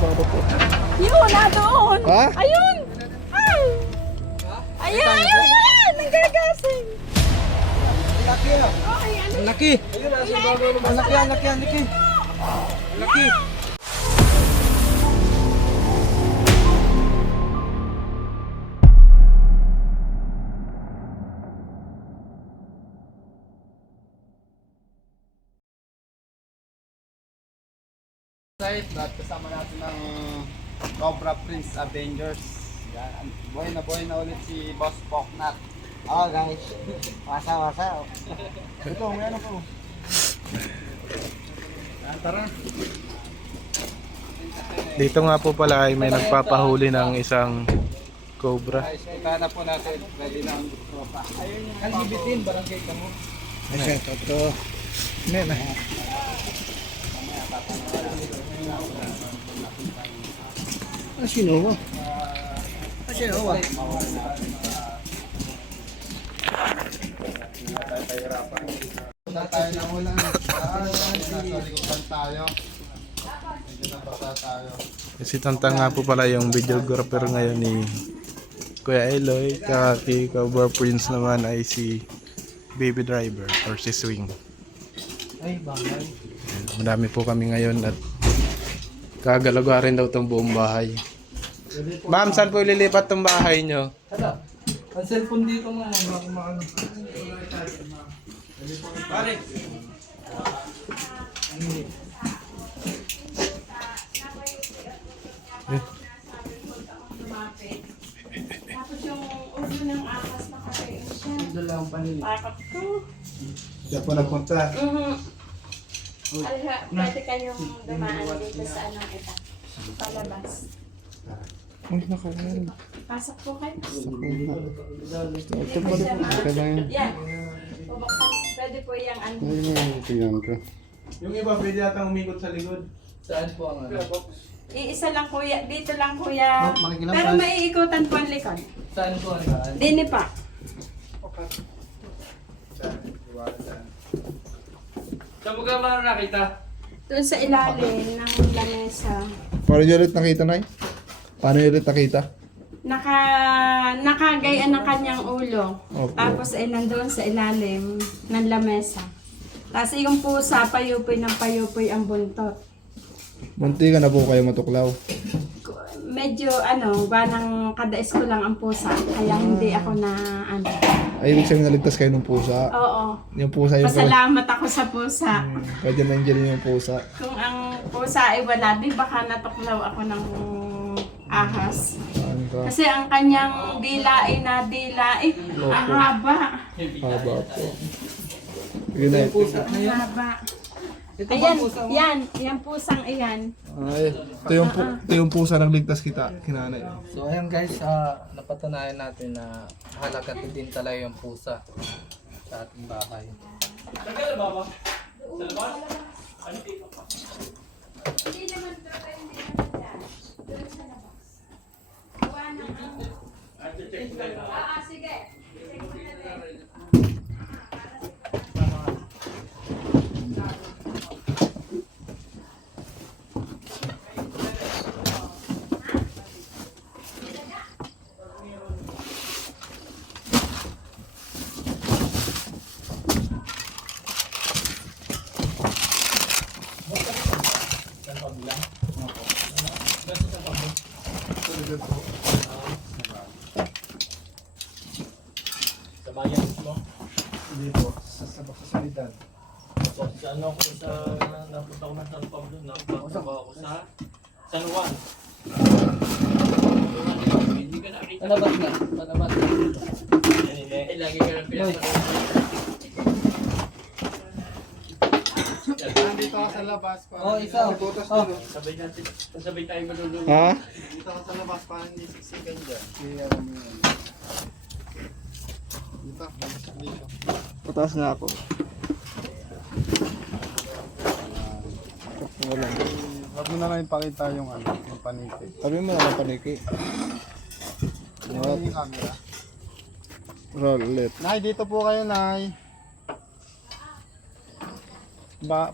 baba po. Yun, na doon. Ha? Ayun. Ay. Ayun, ayun, ayun. Nanggagasing. Laki ah. Ay, ano? Laki. Laki. Laki. At kasama natin ng Cobra Prince Avengers. Yan. Buhay na ulit si Boss Poknat. Oh guys, wasa. Ito, may ano po. Yan, tara. Dito nga po pala ay may nagpapahuli ng isang cobra. Guys, punta na po natin. Ready na ang tropa. Ayun yung Kalbibitin, barangay ka mo. Ito. Nena. Sino? Sino? Punta tayo na ulan. Nasa likodan tayo. Medyo nabasa tayo. Si Tantang nga po pala yung videographer ngayon ni Kuya Eloy. Kaya si Cobra Prince naman ay si Baby Driver or si Swing. Ay, bangay. Madami po kami ngayon at kagalagarin daw itong buong bahay. Ma'am, saan po lilipat itong bahay nyo? Hala, ang cellphone dito mo, maano. Pare. Tapos yung ulo ng akas nakakain siya. Ito lang ang panili. Bakit ko? Diyan po nagpunta. Pwede kayong dumaan dito sa anong ito. Palabas. Ay, nakalan. Pasok po kayo. Ito po rin. Yan. Bubuksan. Pwede po yung ano. Tingnan ko. Yung iba pwede atang umikot sa likod. Saan po ang ano? Iisa lang kuya. Dito lang kuya. makikilang Pero pa. may iikutan po ang likod. Saan po ang daan? Dini pa. Saan mo ka ba nakita? Doon sa ilalim ng lamesa. Paano nyo ulit nakita, Nay? Paano nyo ulit nakita? Nakagayaan ng kanyang ulo. Opo. Tapos ay nandoon sa ilalim ng lamesa. Tapos yung pusa, payupoy ng payupoy ang buntot. Munti ka na po kayo matuklaw. Medyo banang kadaes ko lang ang pusa. Kaya hindi ako na Ay, ibig sabihin naligtas kayo ng pusa. Oo. Yung pusa yung Pasalamat ako sa pusa. Kaya nandiyan yung pusa. Kung ang pusa ay wala, di baka natuklaw ako ng ahas. Ano ka? Kasi ang kanyang dila, ang haba. Haba po. Yun na. Ang haba. Ayan, yan pusang iyan. Ay, ito yung pusa nagligtas kita, kinanay. So ayan guys, napatunayan natin na halaga din talaga yung pusa sa ating bahay. Hindi naman ito kayo hindi naman yan. Doon sa labas. Gawa ng sige. Check mo na din. Sa bayan mismo? Hindi po, sa salidad. So, sa ano ko sa napunta ko na San Pablo, napunta ako sa San Juan. Hindi ka nakita. Palabas na, palabas na. Lagi ka na pinapanood. Nandito ako sa labas para isa. Sabay tayo malulunod. Ha? Dito ako sa labas para hindi siksikan dyan. Kaya alam mo yun. Dito, dito. Pataas na ako. Wala. Huwag mo na lang ipakita yung yung paniki. Sabi mo na lang paniki. Yung camera. Roll ulit. Nay, dito po kayo, Nay.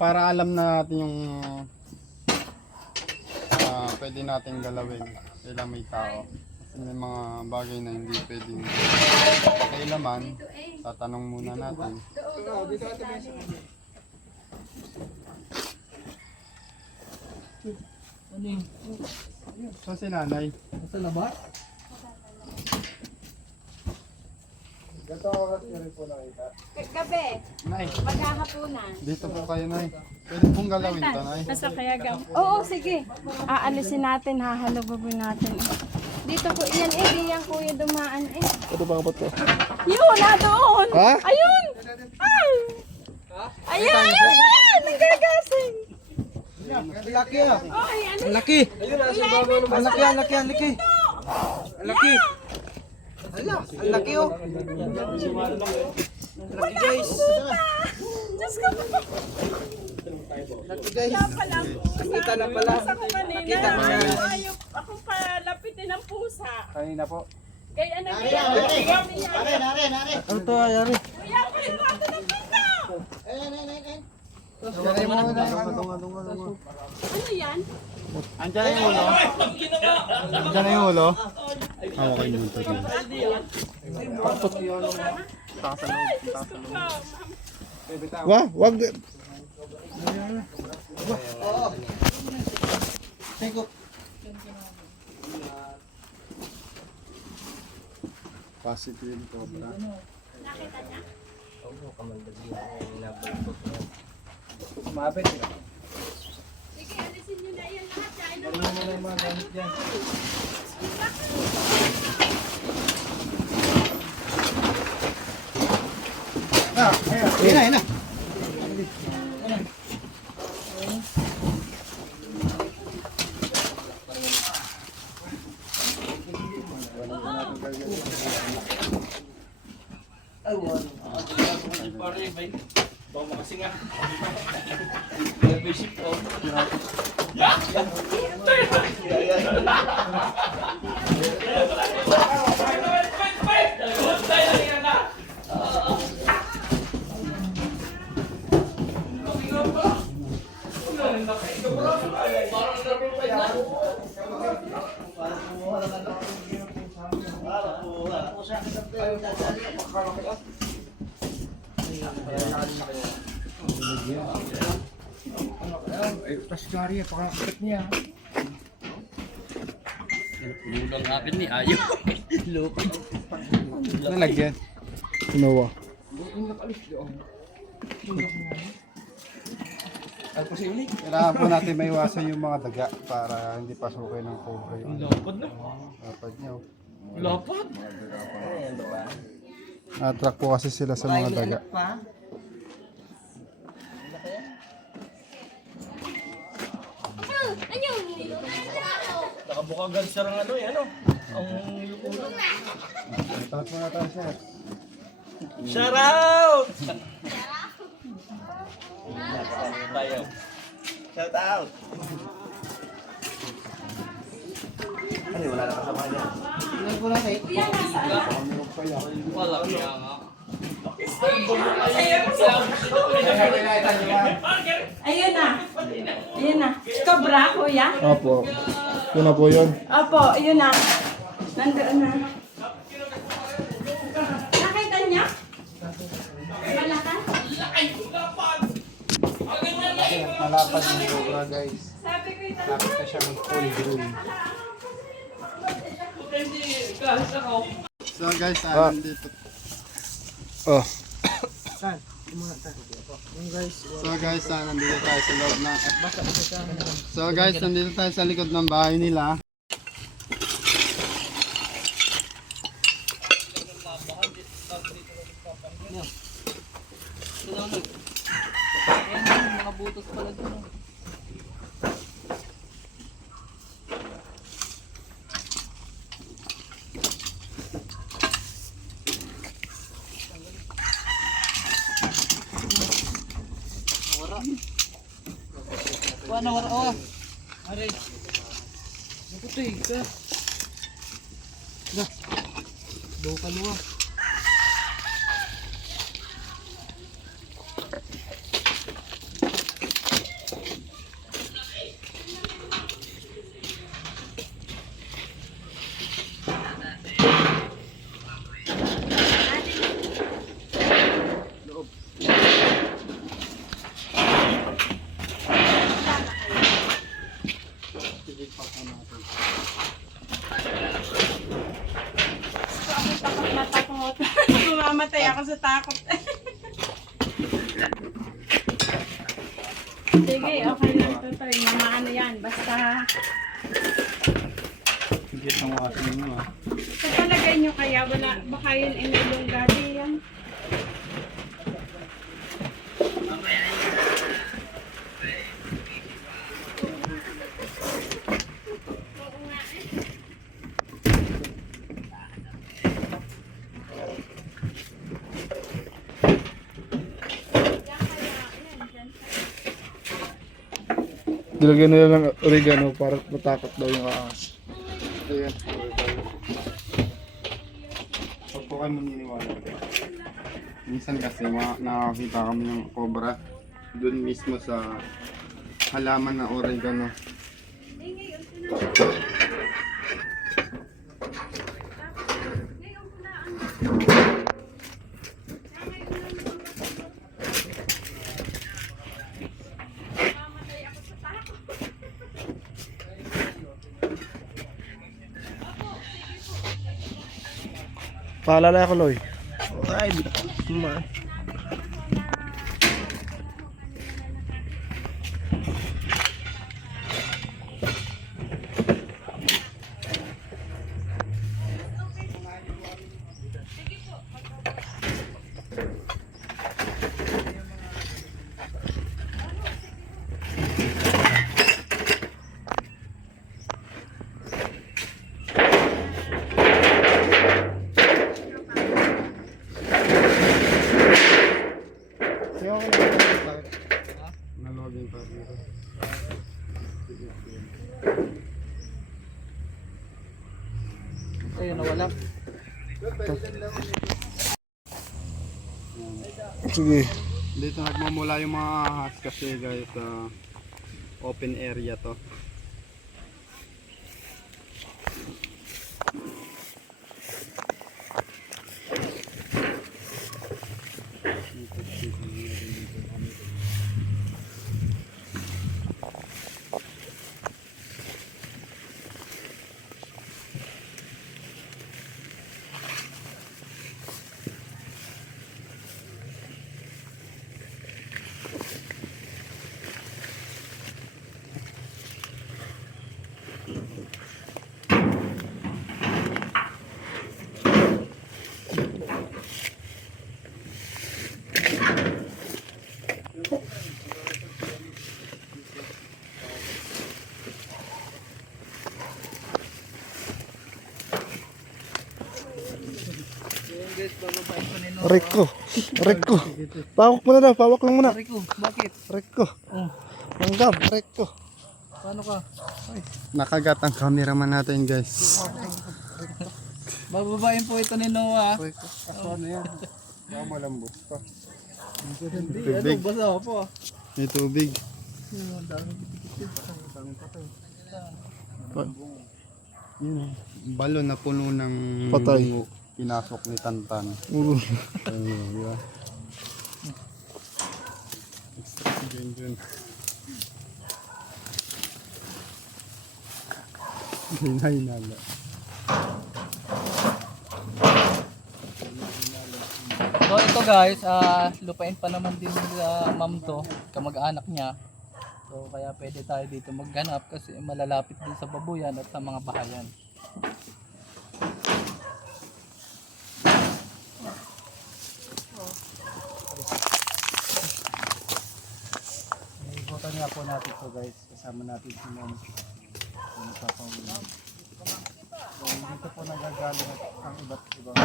Para alam na natin yung pwede natin galawin. Kailang may tao. Kasi may mga bagay na hindi pwedeng kailaman. Tatanong muna natin. So si nanay. Nasa labas? Gato oras niyo rin po nakita. Gabi, Nay, maghahapunan. dito po kayo nay. Pwede pong galawin to nay. Nasa kayagang. Oo, sige. Aalisin natin, hahalububin natin. Dito po, yan eh, di yan kuya dumaan eh. Ito bang kapot ko? Yun, na doon. Ha? Ayun. Ay. Ayun, ayun. Nagagasing. Laki ah. Ay, ano? Laki. Ayun, nasa baba. Laki. Laki. Ala, ang laki oh. Laki guys. Diyos ko. Laki guys. Kaya pala ang pusa. Nakita na pala. Pusa ko kanina. Nakita mo yan. Ayaw akong palapitin ng pusa. Kanina po. Kaya ano Nare. Ano to ayari? Kuya, kuya, kuya, ng pusa. Kanina mo na. Ano yan? Andiyan na yung ulo. Andiyan na yung ulo. Okay nyo ito. Wah, wag. Positive cobra. Sige, alisin nyo na yan lahat. Kaya na Ayun na. Pare, bay. Baka makasinga. May ship oh. Lulang akin ni ayaw. Lupit. Nalagyan. Kinuha. Kailangan po natin maiwasan yung mga daga para hindi pasukin ng cobra yung Lapad na. lapad niya. Lapad. Na-attract po kasi sila sa mga daga. Nakabukagan sa rang ano yan oh. Ang ulo. Tapos muna tayo sir. Shout out! Tayo. Shout out! Wala kaya nga. Ayun na. Ayun na. Cobra, kuya? Opo. Yun na po yun. Opo, ayun na. Nandoon na. Nakita niya? Malaki? Malapad yung cobra guys. Sabi ko ito. Lapit na siya mag-full grown. So guys, nandito. Oh. So guys, nandito tayo sa loob ng So guys, nandito tayo sa likod ng bahay nila. Legit pa po natin. So, ako takot na takot. Mamamatay ako sa takot. Sige, okay lang to. Mga ano yan, basta Legit ang water nyo ah. sa palagay nyo kaya wala, baka yun inulong dati yan. Dilagyan nila ng oregano para matakot daw yung ahas. Ayan. Huwag po kayo maniniwala. Minsan kasi nakakita kami ng cobra dun mismo sa halaman na oregano. Paalala ako, Loy. Ay, Nalogin pa dito. Ayun, nawala. sige. Dito nagmumula yung mga ahas kasi guys open area to. Reko. Reko. Pawak muna daw. Pawak lang muna. Rico, bakit? Reko. Langgam. Reko. Paano ka? Nakagat ang cameraman natin guys. Bababain po ito ni Noah. Ano yan? Baka malambot pa. Hindi, Tubig. basa po. May tubig. Yun, balon na puno ng Patay. bungo. Pinasok ni Tantan. Ayun, di ba? Dyan. Hinala. So ito guys, lupain pa naman din sa ma'am to, kamag-anak niya. So kaya pwede tayo dito magganap kasi malalapit din sa babuyan at sa mga bahayan. Ikutan nga po natin to guys. Kasama natin si Mom. Yung papawin. So dito po nagagaling ang iba't ibang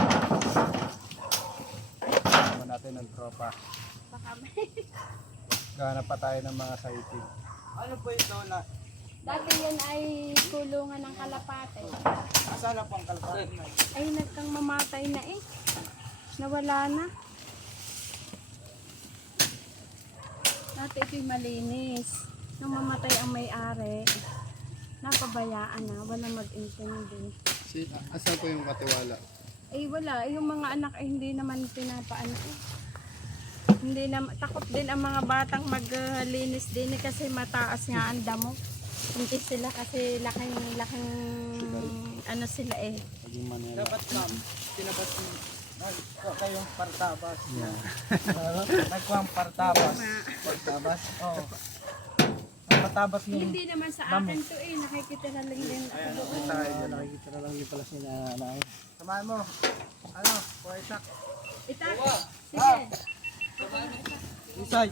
kasama natin ng tropa. Gahanap pa tayo ng mga sighting. Ano po ito na? Dati yan ay kulungan ng kalapate. Asala po ang kalapate? Ay, nagkang mamatay na eh. Nawala na. Dati ito'y malinis. Nung mamatay ang may-ari, napabayaan na, wala mag-intindi. Asan po yung katiwala? Eh wala, yung mga anak ay hindi naman pinapaano eh. Hindi na, takot din ang mga batang maglinis din eh, kasi mataas nga ang damo. Hindi sila kasi laking ano sila eh. Paging Manila. Dapat ma'am, tinabas nagkuha kayong partabas. Nagkuha ang partabas. Partabas? Oo. Ang partabas ni... Hindi naman sa akin to eh. Nakikita na lang din ako doon. Nakikita na lang din pala si nanay. Samahan mo. Ano? Kuha itak. Itak. Sige. Isay.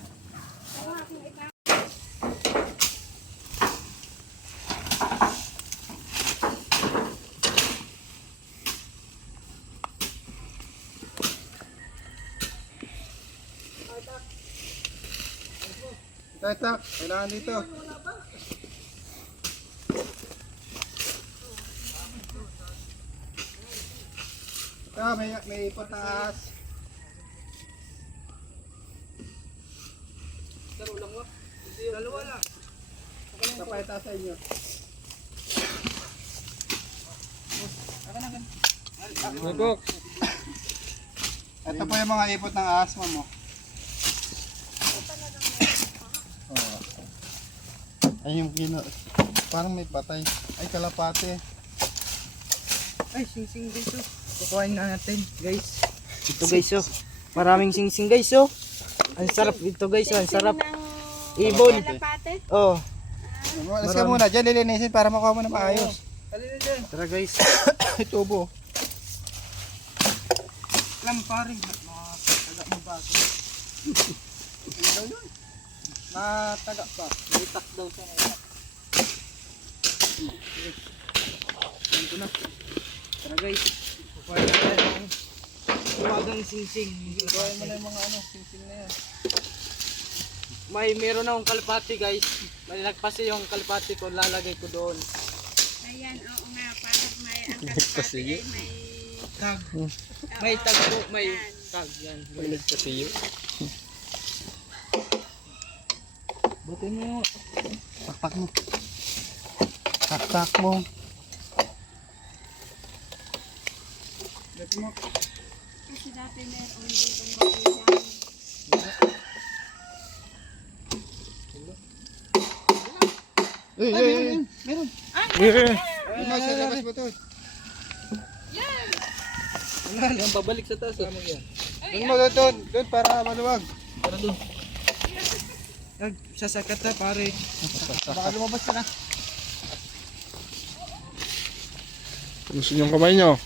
Tak, kailangan dito. May pataas. Dalawa lang. Kapay taas sa inyo. Bubok. Ito po yung mga ipot ng asma mo. Ay yung parang may patay. Ay kalapate. Ay, sing-sing guys oh. Kukuhain na natin guys. Ito guys oh. Maraming sing-sing guys oh. Ang sarap ito guys oh. Ang sarap. Ibon. Oh. Alis ka muna dyan, lilinisin para makuha mo na maayos. Tara guys. Tubo. Lang pare. Mataga mo ba ako? Mataga pa. Itak daw siya ngayon. Ito na. Tara guys. Kukuhain natin ang tuwagang sing-sing. Kuhain mo na yung mga sing-sing na yan. Meron akong kalapati guys. May nagpasi yung kalapati ko. Lalagay ko doon. Ayan, oo nga. Parang may ang kalapati ay may... Tag. May tag po. May tag. Yan. Nagpasiyo. Buti mo. Takpak mo. Taktak mo. Dito mo. Kasi dati meron ditong bakuyan. Meron. Meron. Ay, sa labas ba ito? Wala lang. Babalik sa taas. Doon mo doon para maluwag. Tara doon. Sasakat na pare. Baka lumabas ka na. Gusto yung kamay nyo?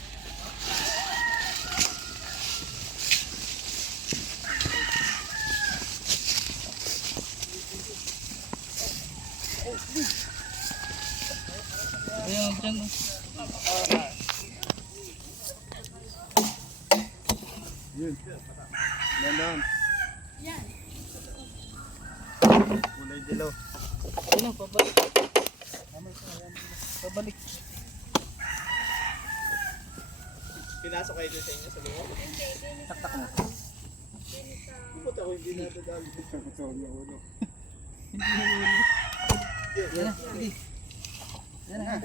Ayan, dyan. Yun. Dandan. Yan. Kulay dilaw. Ano, pabalik. Pabalik. Pinasok kayo sa inyo sa loob? Taktak na. Puta ko hindi natadali. Takot na ulo. Yan na, sige. Yan na.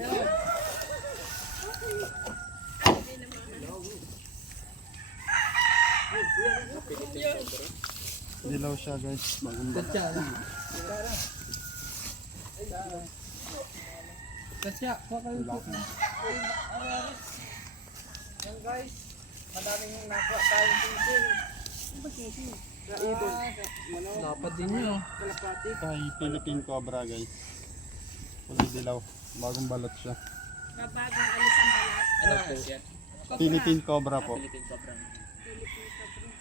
Dilaw siya guys. Bagong Katya. Katya, kuha kayo po. Yan guys. Madaming nakuha tayong sing-sing. Sa ibon. Dapat din yun. Kalapati. Kay Philippine Cobra guys. Kulay dilaw. Bagong balot siya. Bagong alis ang balat. Ano siya? Philippine Cobra po. Philippine Cobra.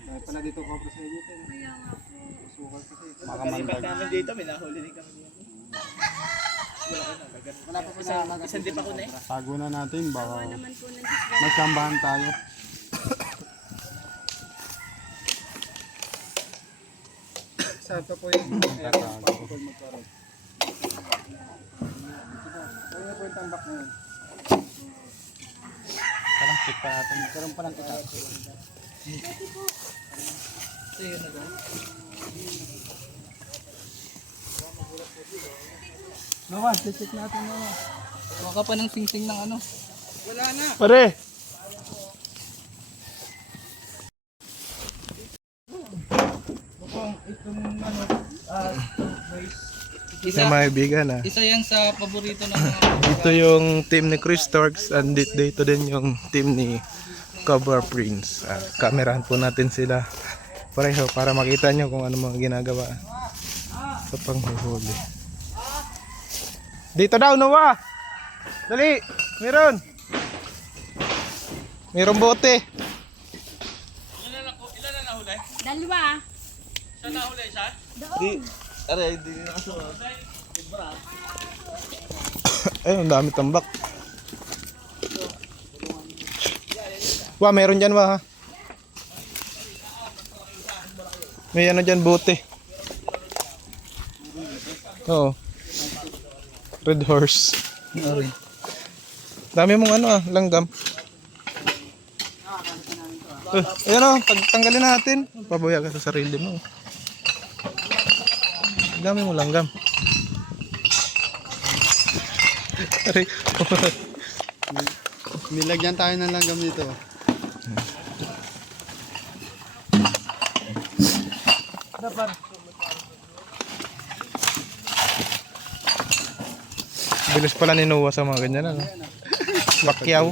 Dahil pala dito cobra sa inyo. Kaya nga po. Sukal kasi. Makamandag. dito, may nahuli din kami dito. Wala pa sa isang di pa ko na eh. Tago na natin. Baka Naman po ng Diyos. magsambahan tayo. Santo po yun. Ayan, pakukul magkaroon. Ano na po yung tambak mo yun? Parang check pa natin. Magkaroon pa lang kita. Ito yun na ba? Nawan, check natin naman. Kuha ka pa ng sing-sing ng ano. Wala na. Pare! Mukhang itong ano, guys, na maibigan ah. Isa yan sa paborito ng mga Dito yung team ni Chris Torx and dito din yung team ni Cobra Prince. Kamerahan po natin sila pareho para makita nyo kung ano mga ginagawa sa panghuhuli. Dito daw, Noah! Dali! Meron bote. Dalawa. Ay, ang dami tambak. Wah, meron dyan ha. May ano dyan, bote. Oo. Red horse. Dami mong ano langgam. Ayan o, tanggalin natin. Pabuya ka sa sarili mo. Dami mo langgam. Aray. Nilagyan tayo ng langgam dito. Bilis pala ni Noah sa mga ganyan ano. Bakyaw.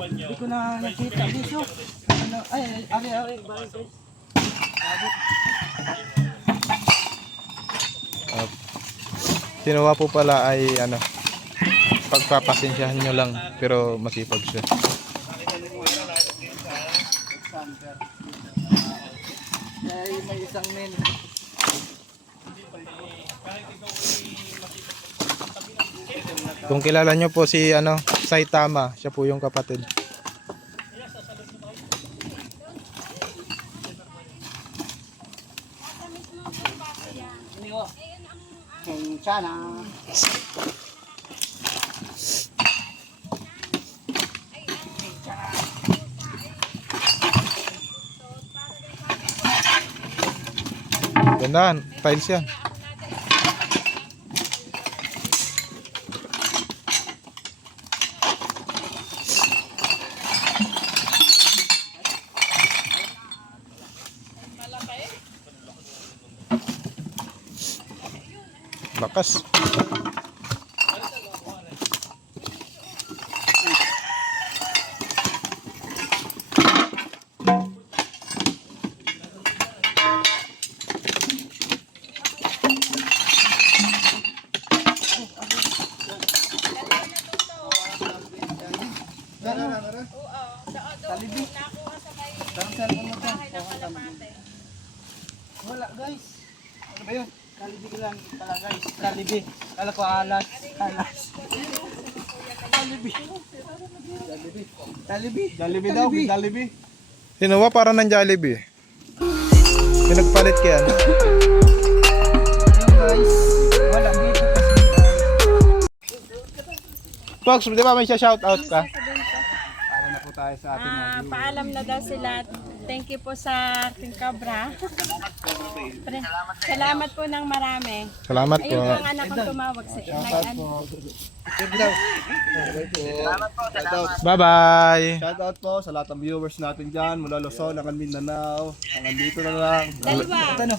Hindi ko na nakita guys. Oh. Ano, ari, guys. Si Noah po pala ay ano, pagpapasensyahan nyo lang pero masipag siya. May isang men. Kung kilala nyo po si ano, Saitama, siya po yung kapatid. Sana. Gandaan, tiles yan. Lakas. Wala guys. Ano ba yun? Kalibi lang pala guys. Kalibi. Kala ko alas. Kalibi. Dalibi daw, dalibi. Si Noah para ng Jollibee. Pinagpalit kaya ano? Ayun guys. Wala dito. Fox, di ba may siya shoutout ka? Para na po tayo sa ating mga viewers. Paalam na daw sila. Thank you po sa Team Cobra. Salamat po ng marami. Salamat po. Ayun po ang anak kong tumawag sa Bye-bye. Shoutout po sa lahat ng viewers natin dyan mula Luzon, hanggang Mindanao. Hanggang dito na lang. Dalawa. Ano?